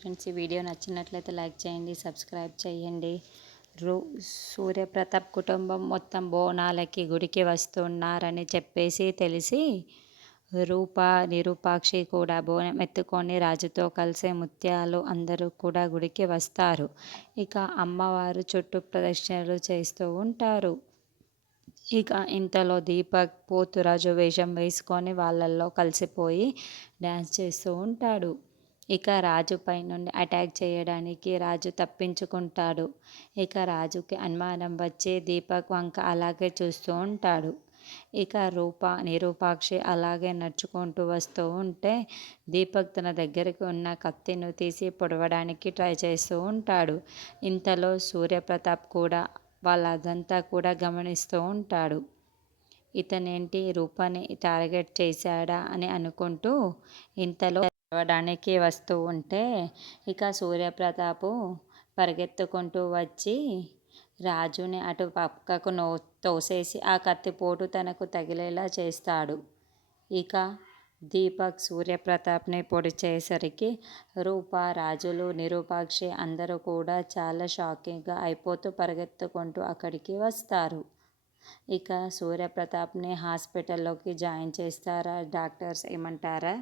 Friends ఈ video నచ్చినట్లయితే like చేయండి సబ్స్క్రైబ్ చేయండి. రూ సూర్యప్రతాప్ కుటుంబం మొత్తం బోనాలకి గుడికి వస్తున్నారని చెప్పేసి తెలిసి రూప నిరూపాక్షి కూడా బోనం ఎత్తుకొని రాజుతో కలిసే ముత్యాలు అందరూ కూడా గుడికి వస్తారు. ఇక అమ్మవారు చుట్టూ ప్రదక్షిణలు చేస్తూ ఉంటారు. ఇక ఇంతలో దీపక్ పోతురాజు వేషం వేసుకొని వాళ్ళల్లో కలిసిపోయి డ్యాన్స్ చేస్తూ ఉంటాడు. ఇక రాజు పైనుండి అటాక్ చేయడానికి రాజు తప్పించుకుంటాడు. ఇక రాజుకి అనుమానం వచ్చే దీపక్ వంక అలాగే చూస్తూ ఉంటాడు. ఇక రూప నిరూపాక్షి అలాగే నడుచుకుంటూ వస్తూ ఉంటే దీపక్ తన దగ్గరికి ఉన్న కత్తిను తీసి పొడవడానికి ట్రై చేస్తూ ఉంటాడు. ఇంతలో సూర్యప్రతాప్ కూడా వాళ్ళదంతా కూడా గమనిస్తూ ఉంటాడు. ఇతనేంటి? రూపాన్ని టార్గెట్ చేశాడా? అని అనుకుంటూ ఇంతలో చదవడానికి వస్తూ ఉంటే ఇక సూర్యప్రతాపు పరిగెత్తుకుంటూ వచ్చి రాజుని అటు పక్కకు నో తోసేసి ఆ కత్తిపోటు తనకు తగిలేలా చేస్తాడు. ఇక దీపక్ సూర్యప్రతాప్ని పొడిచేసరికి రూప రాజులు నిరూపాక్షి అందరూ కూడా చాలా షాకింగ్గా అయిపోతూ పరిగెత్తుకుంటూ అక్కడికి వస్తారు. ఇక సూర్యప్రతాప్ని హాస్పిటల్లోకి జాయిన్ చేస్తారా డాక్టర్స్ ఏమంటారా?